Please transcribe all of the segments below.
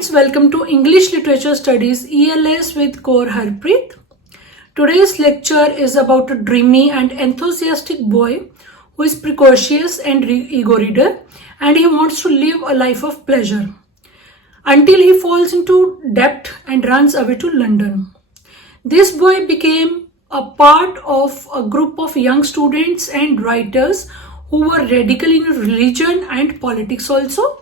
friends, welcome to English Literature Studies ELS with Kaur Harpreet. Today's lecture is about a dreamy and enthusiastic boy who is precocious and ego reader, and he wants to live a life of pleasure until he falls into debt and runs away to London. This boy became a part of a group of young students and writers who were radical in religion and politics also.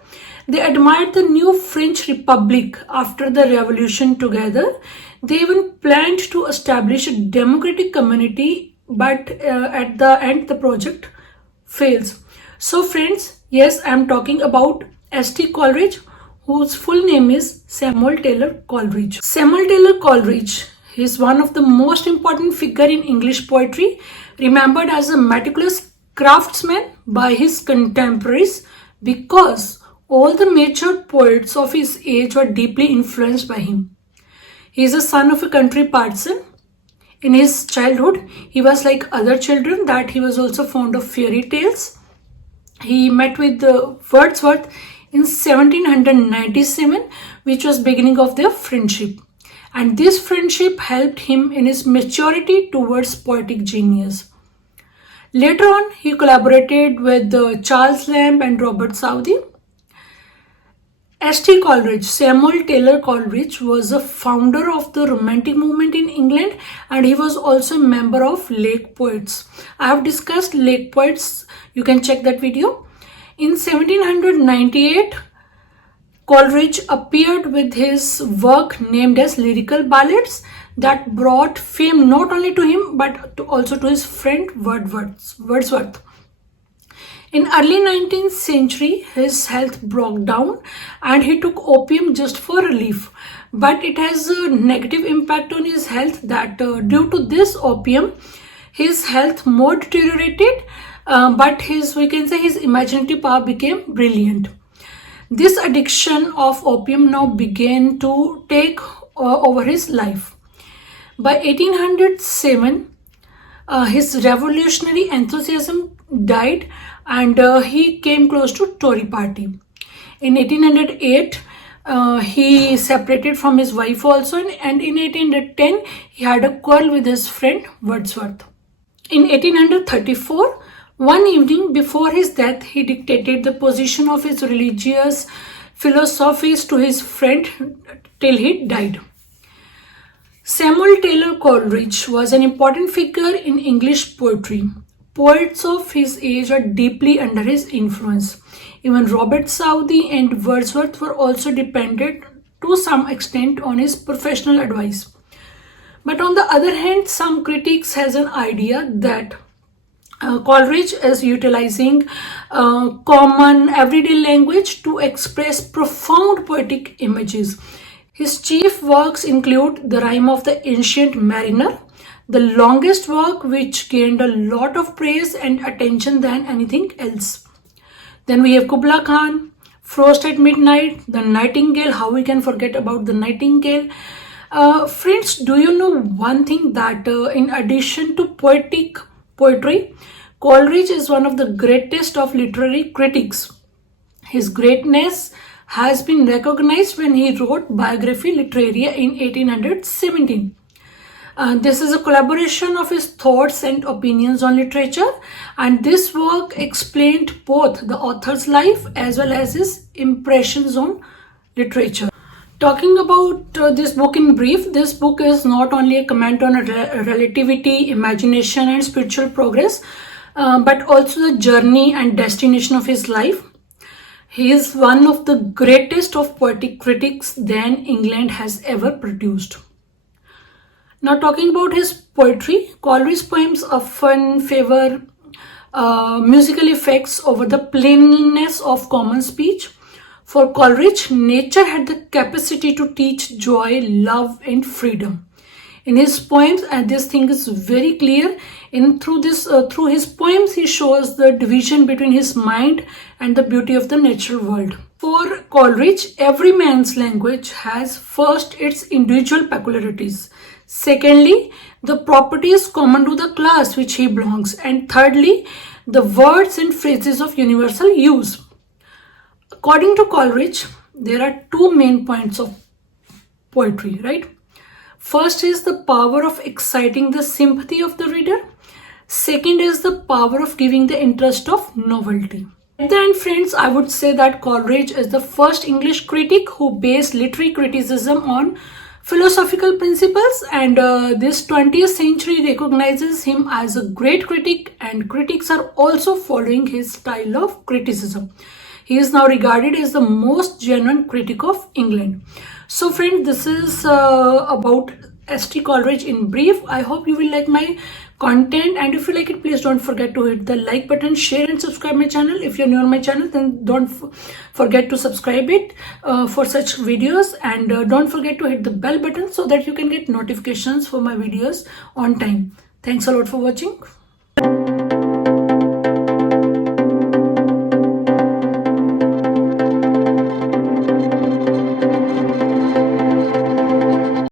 They admired the new French Republic after the revolution together. They even planned to establish a democratic community, but at the end the project fails. So friends, yes, I am talking about S.T.Coleridge, whose full name is Samuel Taylor Coleridge. Samuel Taylor Coleridge is one of the most important figure in English poetry, remembered as a meticulous craftsman by his contemporaries because all the major poets of his age were deeply influenced by him. He is a son of a country parson. In his childhood, he was like other children, that he was also fond of fairy tales. He met with Wordsworth in 1797, which was beginning of their friendship. And this friendship helped him in his maturity towards poetic genius. Later on, he collaborated with Charles Lamb and Robert Southey. S.T. Coleridge, Samuel Taylor Coleridge, was a founder of the Romantic movement in England, and he was also a member of Lake Poets. I have discussed Lake Poets, you can check that video. In 1798, Coleridge appeared with his work named as Lyrical Ballads that brought fame not only to him but also to his friend Wordsworth. In early 19th century, his health broke down and he took opium just for relief. But it has a negative impact on his health that due to this opium, his health more deteriorated, but his imaginative power became brilliant. This addiction of opium now began to take over his life. By 1807, his revolutionary enthusiasm died and he came close to Tory party. In 1808, he separated from his wife also, and in 1810, he had a quarrel with his friend Wordsworth. In 1834, one evening before his death, he dictated the position of his religious philosophies to his friend till he died. Samuel Taylor Coleridge was an important figure in English poetry. Poets of his age are deeply under his influence. Even Robert Southey and Wordsworth were also dependent to some extent on his professional advice. But on the other hand, some critics has an idea that Coleridge is utilizing common everyday language to express profound poetic images. His chief works include The Rime of the Ancient Mariner, the longest work which gained a lot of praise and attention than anything else. Then we have Kubla Khan, Frost at Midnight, The Nightingale. How we can forget about The Nightingale? Friends, do you know one thing, that in addition to poetry, Coleridge is one of the greatest of literary critics. His greatness has been recognized when he wrote Biography Literaria in 1817. This is a collaboration of his thoughts and opinions on literature, and this work explained both the author's life as well as his impressions on literature. Talking about this book in brief, this book is not only a comment on relativity, imagination and spiritual progress, but also the journey and destination of his life. He is one of the greatest of poetic critics that England has ever produced. Now talking about his poetry, Coleridge's poems often favor musical effects over the plainness of common speech. For Coleridge, nature had the capacity to teach joy, love and freedom. In his poems, and this thing is very clear, through his poems he shows the division between his mind and the beauty of the natural world. For Coleridge, every man's language has first its individual peculiarities. Secondly, the properties common to the class which he belongs. And thirdly, the words and phrases of universal use. According to Coleridge, there are two main points of poetry, right? First is the power of exciting the sympathy of the reader. Second is the power of giving the interest of novelty. At the end, friends, I would say that Coleridge is the first English critic who based literary criticism on philosophical principles, and this 20th century recognizes him as a great critic, and critics are also following his style of criticism. He is now regarded as the most genuine critic of England. So friends, this is about S.T. Coleridge in brief. I hope you will like my content, and if you like it, please don't forget to hit the like button, share and subscribe my channel. If you're new on my channel, then don't forget to subscribe it for such videos, and don't forget to hit the bell button so that you can get notifications for my videos on time. Thanks a lot for watching.